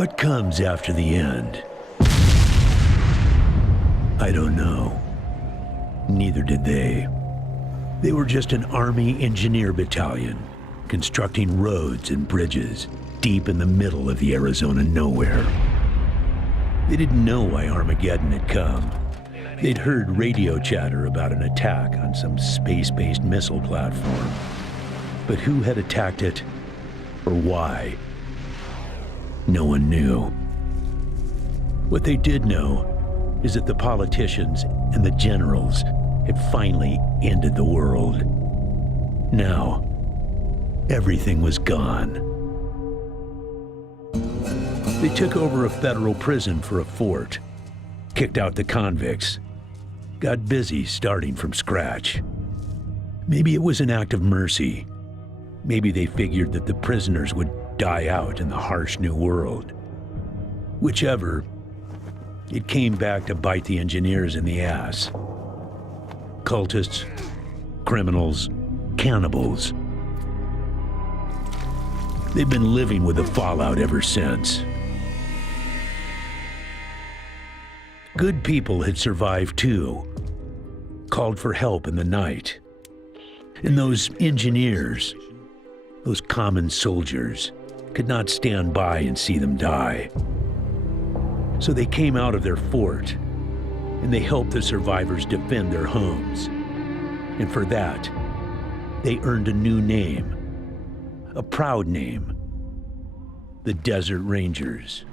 What comes after the end? I don't know. Neither did they. They were just an Army engineer battalion, constructing roads and bridges deep in the middle of the Arizona nowhere. They didn't know why Armageddon had come. They'd heard radio chatter about an attack on some space-based missile platform. But who had attacked it, or why? No one knew. What they did know is that the politicians and the generals had finally ended the world. Now, everything was gone. They took over a federal prison for a fort, kicked out the convicts, got busy starting from scratch. Maybe it was an act of mercy. Maybe they figured that the prisoners would die out in the harsh new world. Whichever, it came back to bite the engineers in the ass. Cultists, criminals, cannibals. They've been living with the fallout ever since. Good people had survived too, called for help in the night. And those engineers, those common soldiers, could not stand by and see them die. So they came out of their fort, and they helped the survivors defend their homes. And for that, they earned a new name, a proud name, the Desert Rangers.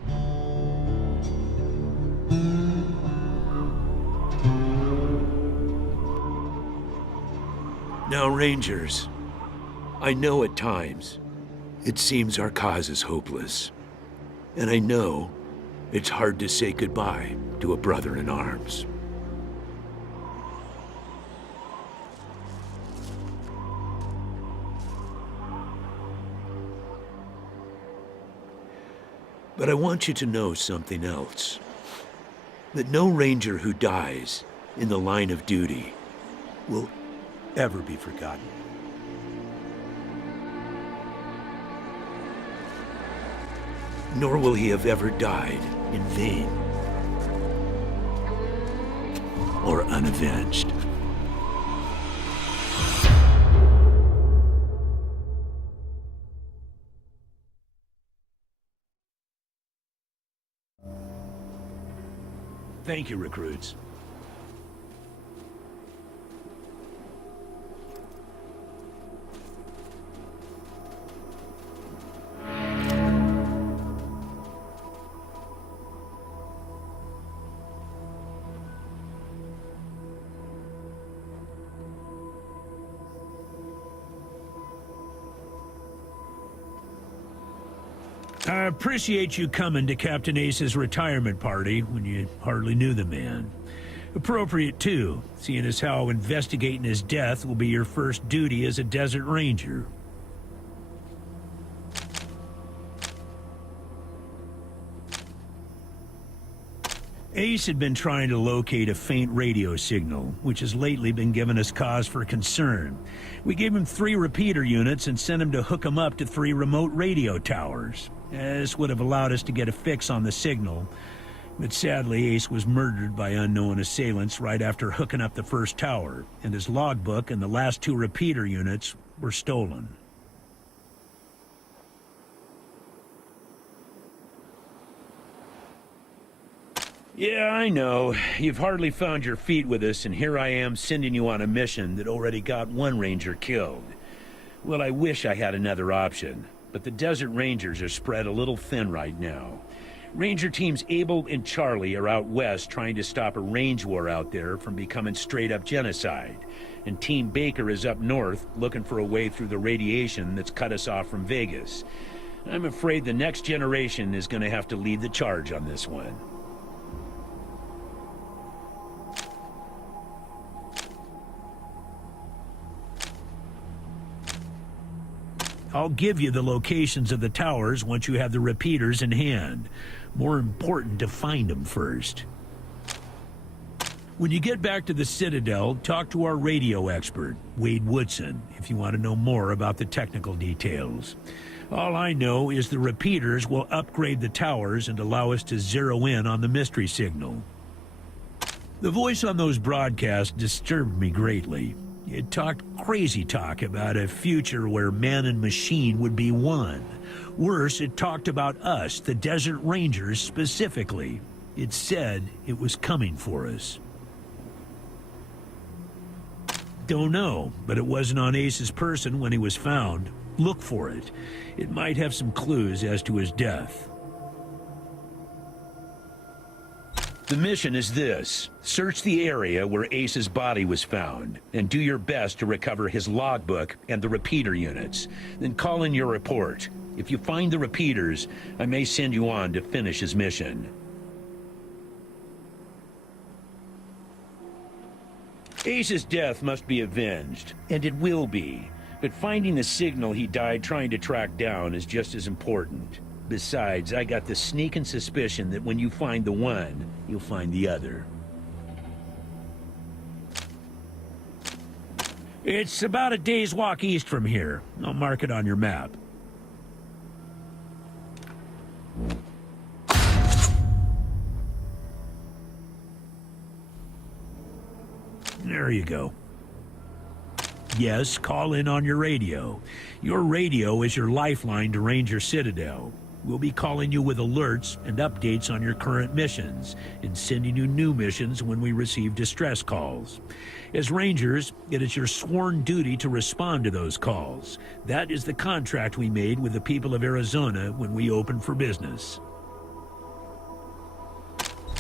Now, Rangers, I know at times it seems our cause is hopeless. And I know it's hard to say goodbye to a brother in arms. But I want you to know something else. That no Ranger who dies in the line of duty will ever be forgotten. Nor will he have ever died in vain or unavenged. Thank you, recruits. I appreciate you coming to Captain Ace's retirement party when you hardly knew the man. Appropriate, too, seeing as how investigating his death will be your first duty as a Desert Ranger. Ace had been trying to locate a faint radio signal, which has lately been giving us cause for concern. We gave him 3 repeater units and sent him to hook them up to 3 remote radio towers. This would have allowed us to get a fix on the signal, but sadly Ace was murdered by unknown assailants right after hooking up the first tower, and his logbook and the last 2 repeater units were stolen. Yeah, I know. You've hardly found your feet with us, and here I am sending you on a mission that already got 1 Ranger killed. Well, I wish I had another option, but the Desert Rangers are spread a little thin right now. Ranger Teams Abel and Charlie are out west trying to stop a range war out there from becoming straight-up genocide, and Team Baker is up north looking for a way through the radiation that's cut us off from Vegas. I'm afraid the next generation is going to have to lead the charge on this one. I'll give you the locations of the towers once you have the repeaters in hand. More important to find them first. When you get back to the Citadel, talk to our radio expert, Wade Woodson, if you want to know more about the technical details. All I know is the repeaters will upgrade the towers and allow us to zero in on the mystery signal. The voice on those broadcasts disturbed me greatly. It talked crazy talk about a future where man and machine would be one. Worse, it talked about us, the Desert Rangers, specifically. It said it was coming for us. Don't know, but it wasn't on Ace's person when he was found. Look for it. It might have some clues as to his death. The mission is this. Search the area where Ace's body was found, and do your best to recover his logbook and the repeater units. Then call in your report. If you find the repeaters, I may send you on to finish his mission. Ace's death must be avenged, and it will be. But finding the signal he died trying to track down is just as important. Besides, I got the sneaking suspicion that when you find the one, you'll find the other. It's about a day's walk east from here. I'll mark it on your map. There you go. Yes, call in on your radio. Your radio is your lifeline to Ranger Citadel. We'll be calling you with alerts and updates on your current missions, and sending you new missions when we receive distress calls. As Rangers, it is your sworn duty to respond to those calls. That is the contract we made with the people of Arizona when we opened for business.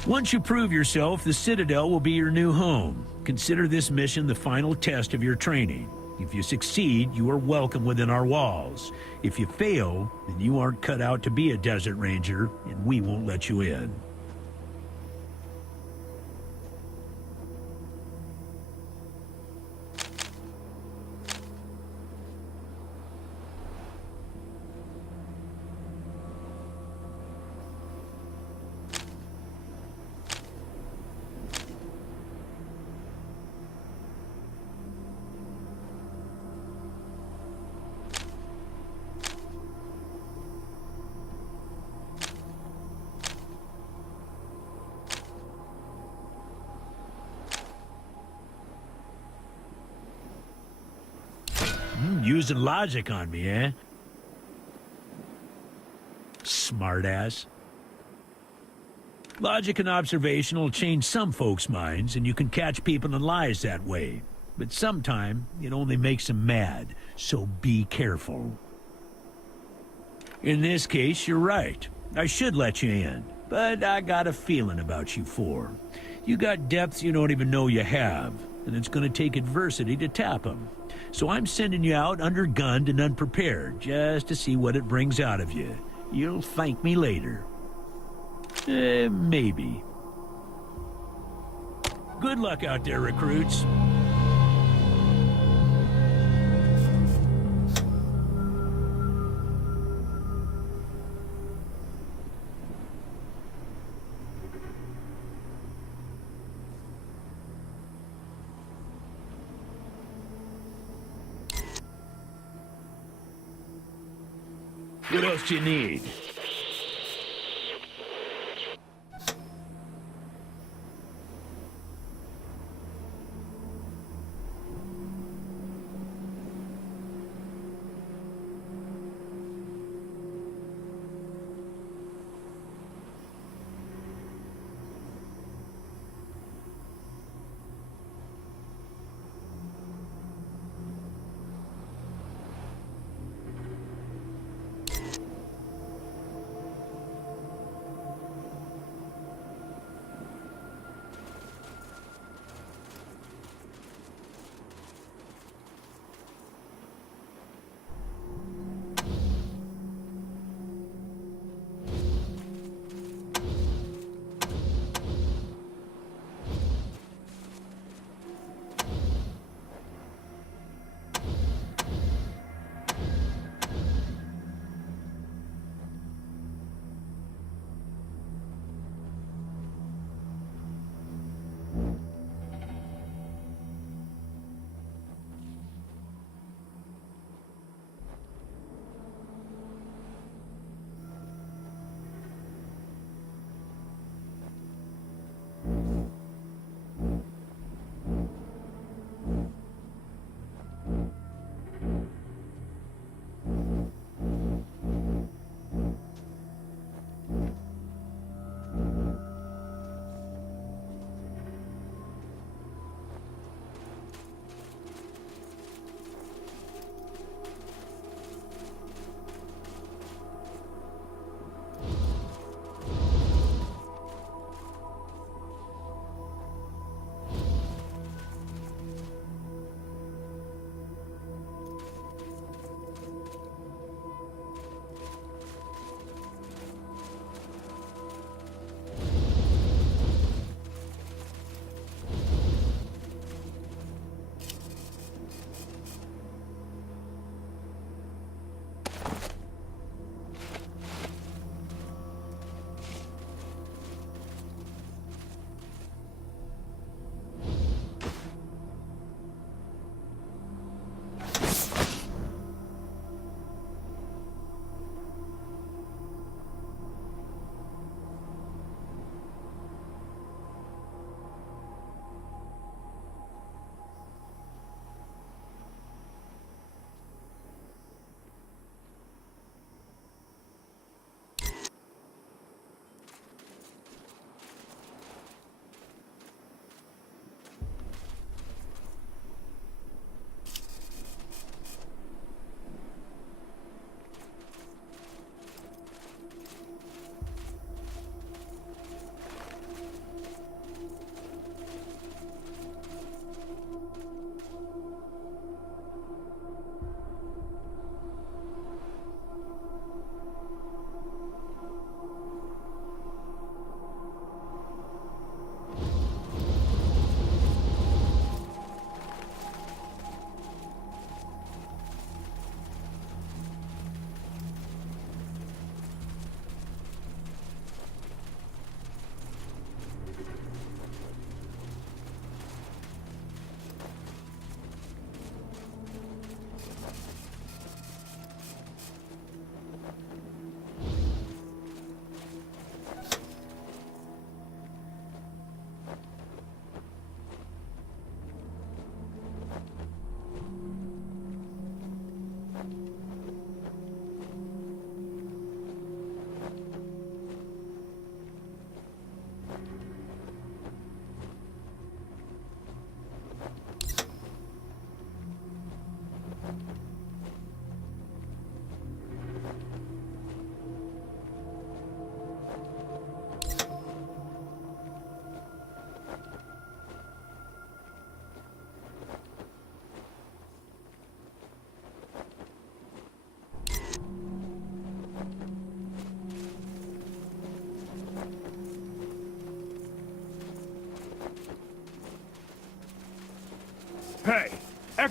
Once you prove yourself, the Citadel will be your new home. Consider this mission the final test of your training. If you succeed, you are welcome within our walls. If you fail, then you aren't cut out to be a Desert Ranger, and we won't let you in. Using logic on me, eh? Smartass. Logic and observation will change some folks' minds, and you can catch people in lies that way. But sometimes it only makes them mad, so be careful. In this case, you're right. I should let you in, but I got a feeling about you four. You got depths you don't even know you have, and it's going to take adversity to tap them. So I'm sending you out undergunned and unprepared, just to see what it brings out of you. You'll thank me later. Maybe. Good luck out there, recruits. What else do you need?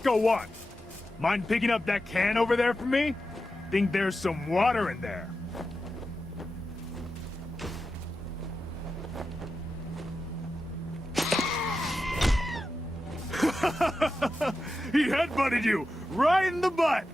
Echo 1. Mind picking up that can over there for me? Think there's some water in there. He headbutted you right in the butt.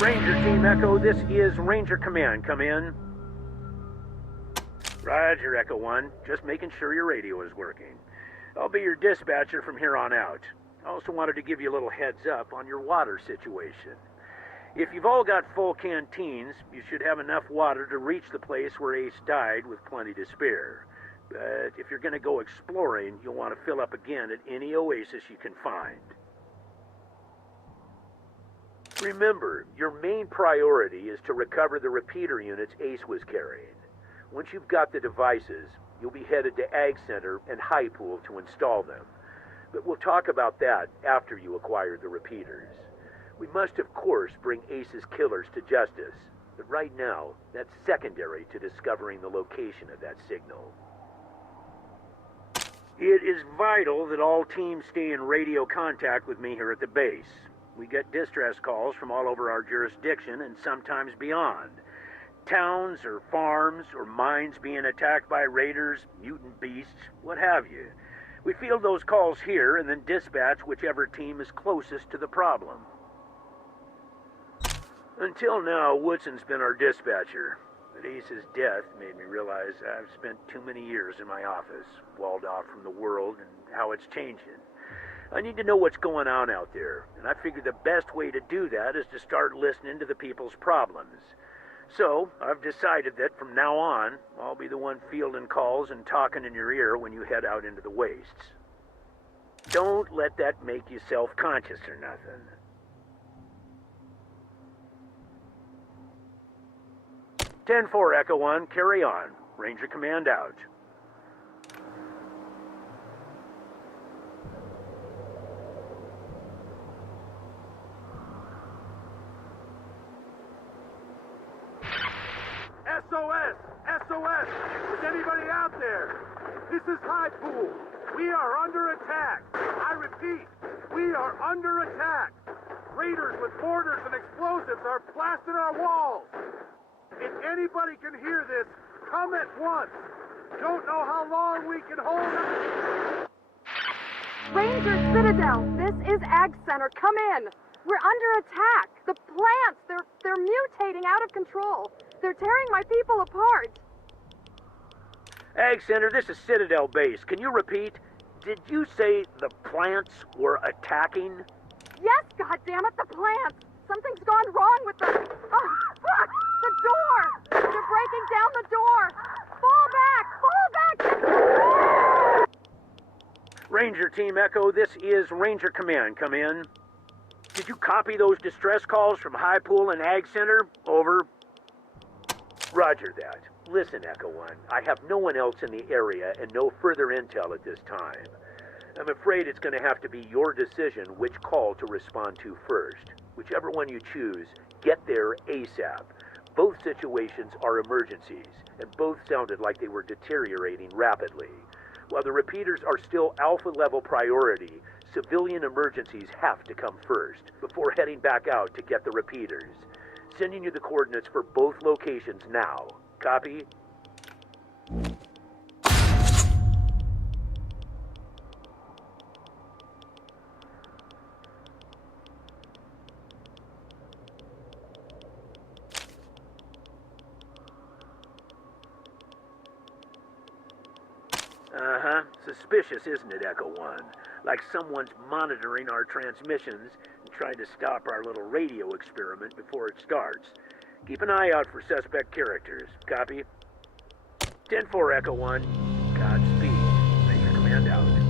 Ranger Team Echo, this is Ranger Command. Come in. Roger, Echo 1. Just making sure your radio is working. I'll be your dispatcher from here on out. I also wanted to give you a little heads up on your water situation. If you've all got full canteens, you should have enough water to reach the place where Ace died with plenty to spare. But if you're going to go exploring, you'll want to fill up again at any oasis you can find. Remember, your main priority is to recover the repeater units Ace was carrying. Once you've got the devices, you'll be headed to Ag Center and High Pool to install them. But we'll talk about that after you acquire the repeaters. We must, of course, bring Ace's killers to justice. But right now, that's secondary to discovering the location of that signal. It is vital that all teams stay in radio contact with me here at the base. We get distress calls from all over our jurisdiction and sometimes beyond. Towns or farms or mines being attacked by raiders, mutant beasts, what have you. We field those calls here and then dispatch whichever team is closest to the problem. Until now, Woodson's been our dispatcher, but Ace's death made me realize I've spent too many years in my office, walled off from the world and how it's changing. I need to know what's going on out there, and I figured the best way to do that is to start listening to the people's problems. So, I've decided that from now on, I'll be the one fielding calls and talking in your ear when you head out into the wastes. Don't let that make you self-conscious or nothing. 10-4, Echo 1, carry on. Ranger Command out. SOS! SOS! Is anybody out there? This is High Pool. We are under attack. I repeat, we are under attack. Raiders with mortars and explosives are blasting our walls. If anybody can hear this, come at once. Don't know how long we can hold it. Ranger Citadel, this is Ag Center. Come in. We're under attack. The plants, they're mutating out of control. They're tearing my people apart. Ag Center, this is Citadel Base. Can you repeat? Did you say the plants were attacking? Yes, goddammit, the plants. Something's gone wrong with the... Oh, fuck! The door! They're breaking down the door! Fall back! Fall back! Ranger Team Echo, this is Ranger Command. Come in. Did you copy those distress calls from High Pool and Ag Center? Over. Roger that. Listen, Echo 1, I have no one else in the area and no further intel at this time. I'm afraid it's going to have to be your decision which call to respond to first. Whichever one you choose, get there ASAP. Both situations are emergencies, and both sounded like they were deteriorating rapidly. While the repeaters are still alpha-level priority, civilian emergencies have to come first, before heading back out to get the repeaters. Sending you the coordinates for both locations now. Copy? Uh-huh. Suspicious, isn't it, Echo 1? Like someone's monitoring our transmissions and trying to stop our little radio experiment before it starts. Keep an eye out for suspect characters. Copy? 10-4, Echo 1. Godspeed. Ranger Command out.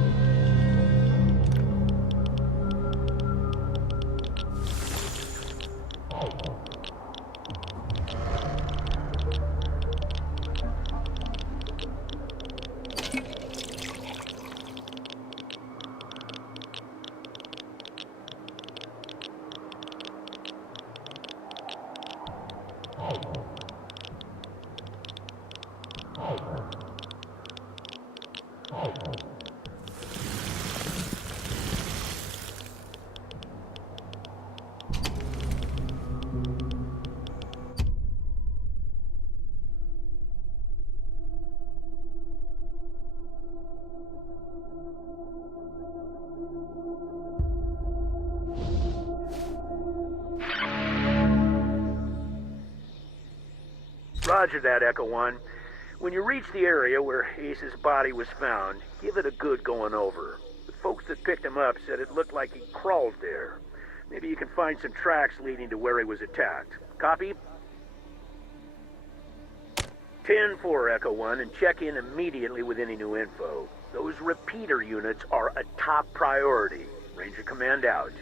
Roger that, Echo 1. When you reach the area where Ace's body was found, give it a good going over. The folks that picked him up said it looked like he crawled there. Maybe you can find some tracks leading to where he was attacked. Copy? 10-4, Echo 1, and check in immediately with any new info. Those repeater units are a top priority. Ranger Command out.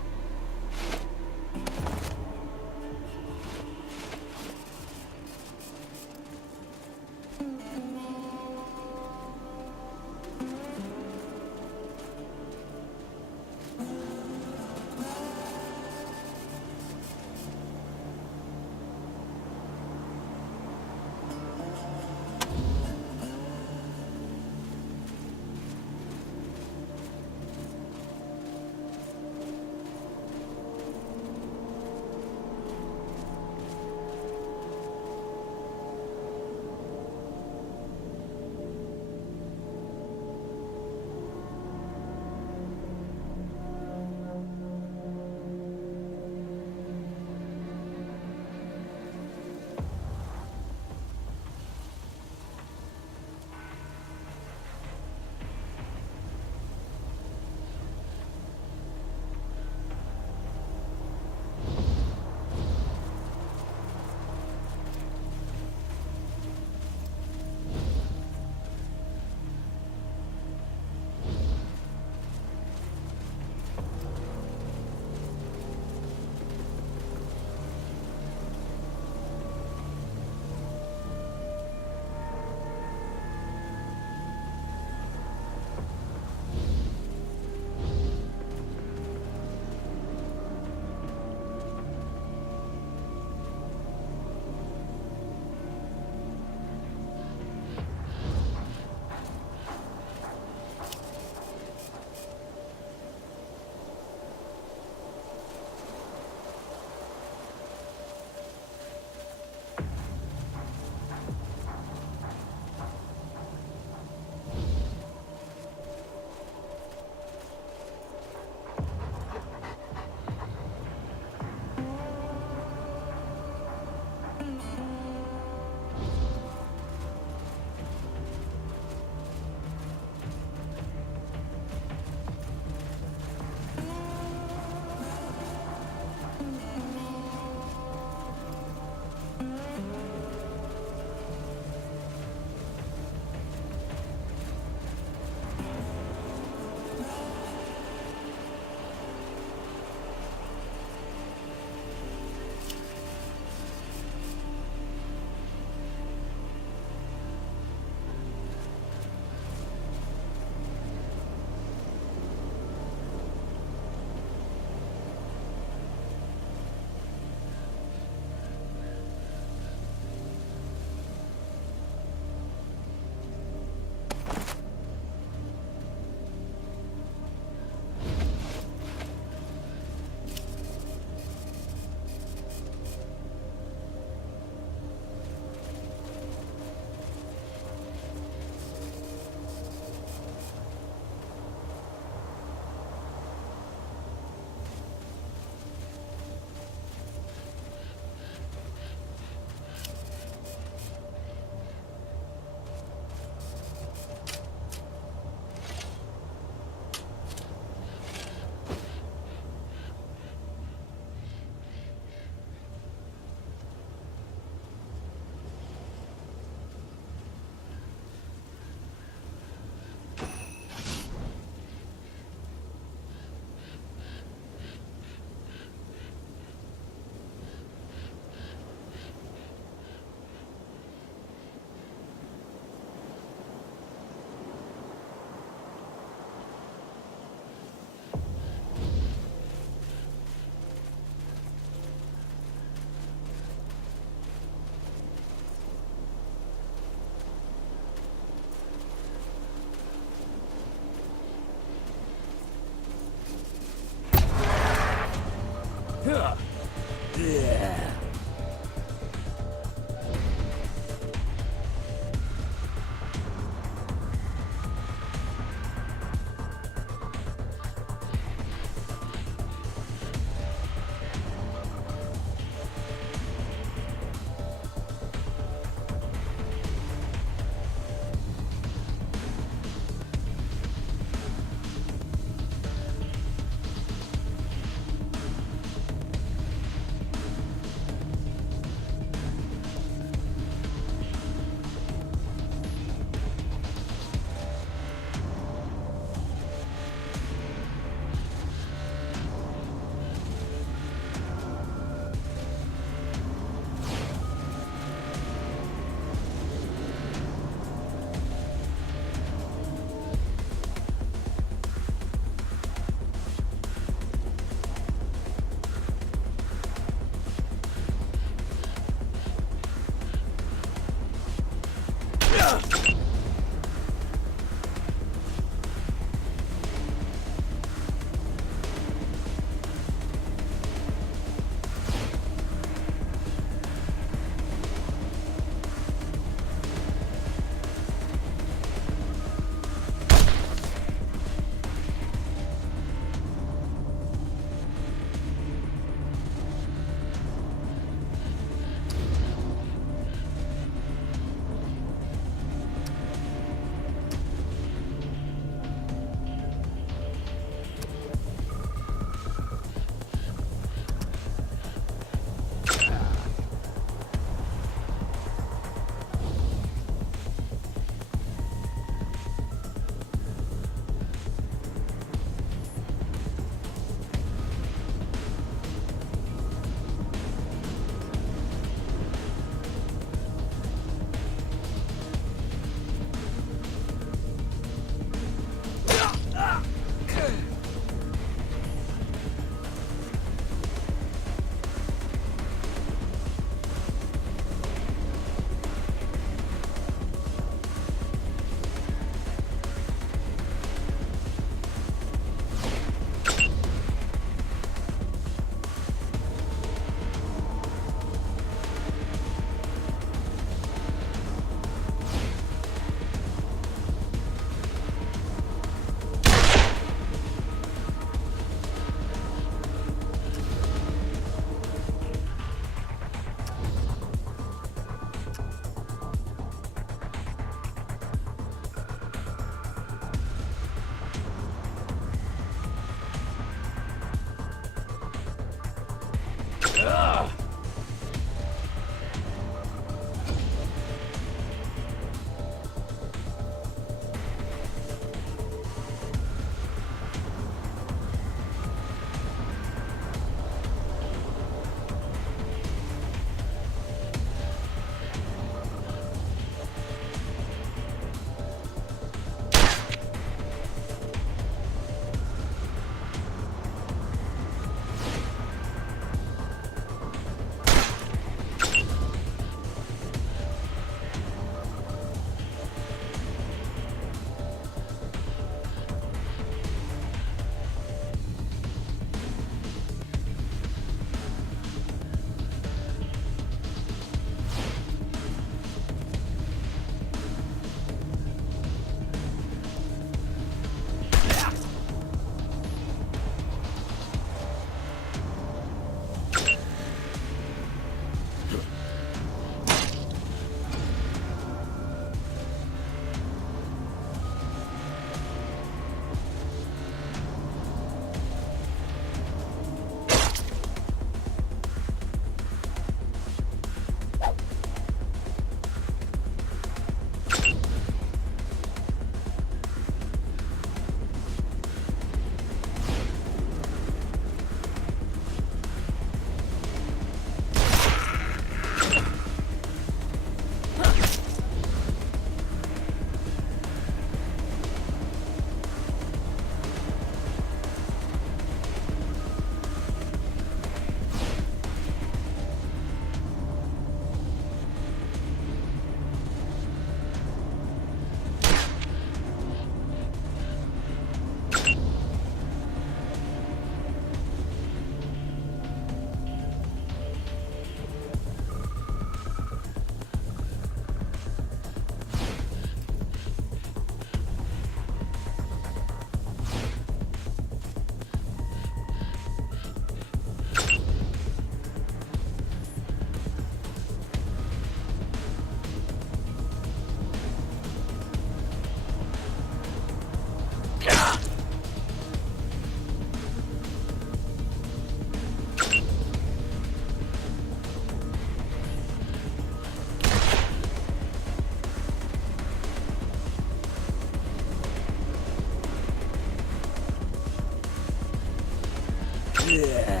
Yeah.